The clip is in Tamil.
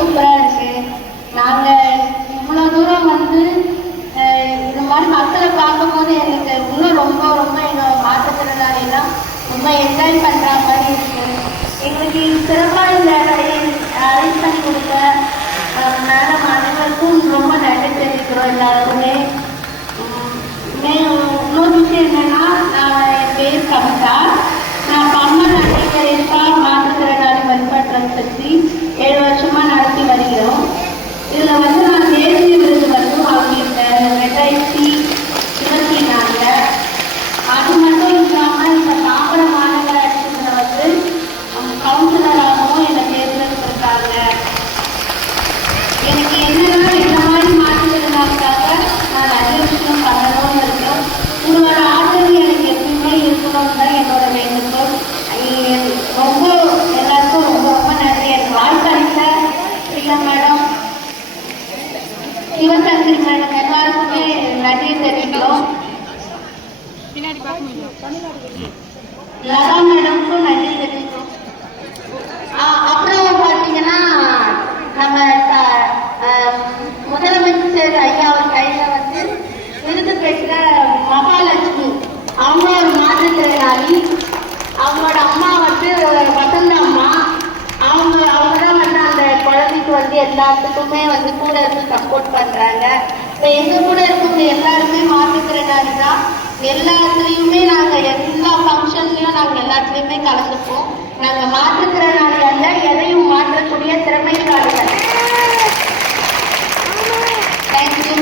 சூப்பராக இருக்குது. நாங்கள் இவ்வளோ தூரம் வந்து இந்த மாதிரி மக்களை பார்க்கும்போது எனக்கு இன்னும் ரொம்ப ரொம்ப எங்கள் மாற்றுத்திறனாளிலாம் ரொம்ப என்ஜாய் பண்ணுற மாதிரி இருக்குது. எங்களுக்கு சிறப்பாக இந்த அரேஞ்ச் பண்ணி கொடுத்த மேடம் அனைவருக்கும் ரொம்ப நன்றி தெரிவிக்கிறோம் எல்லாருக்குமே. இன்னொரு விஷயம் என்னன்னா, என் பேர் கவிதா. நான் பம்மன் அன்னைக்கா மாற்றுத்திறனாளி வழிபாட்டு பற்றி 7 வருஷமா நடத்தி வருகிறோம். இதில் வந்து நான் தேசிய விருது வந்து வாங்கியிருக்கேன் 2024. அது மட்டும் இல்லாமல் இந்த தாம்பரம் மாநகராட்சியில் வந்து கவுன்சிலராகவும் என்னை தேர்ந்தெடுத்திருக்காங்க. எனக்கு என்னன்னா இந்த மாதிரி மாற்றுத்திறனாளிக்காக நான் நிறைய விஷயம் பண்ணணும்னு இருக்கேன். உங்களோட ஆதரவு எனக்கு எப்பவுமே இருக்கணும்னு தான் என்னோட வேண்டுகோள். ரொம்ப எல்லாருக்கும் ரொம்ப ரொம்ப நன்றி. எனக்கு வாய்ப்பளித்த பிரியா மேடம், சிவசங்கரி மேடம் எல்லாருக்குமே நன்றி தெரிவிக்கிறோம். லதா மேடமுக்கும் நன்றி தெரிவிக்கிறோம். அப்புறம் பார்த்தீங்கன்னா நம்ம முதலமைச்சர் ஐயா அவர் கையில் வந்து விருது பெற்ற மகாலட்சுமி, அவங்க ஒரு மாற்றுத்திறனாளி. அவங்களோட அம்மா வந்து வசந்த அம்மா. அவங்க தான் வந்து அந்த குழந்தைக்கு வந்து எல்லாத்துக்குமே வந்து கூட இருந்து சப்போர்ட் பண்ணுறாங்க. இப்போ எங்கள் கூட இருக்கவங்க எல்லாருமே மாற்றுத்திறனாளி தான். எல்லாத்துலேயுமே நாங்கள் எல்லா ஃபங்க்ஷன்லையும் நாங்கள் எல்லாத்துலேயுமே கலந்துப்போம். நாங்கள் மாற்றுத்திறனாளி அல்ல, எதையும் மாற்றக்கூடிய திறமைசாலிகள். தேங்க்யூ.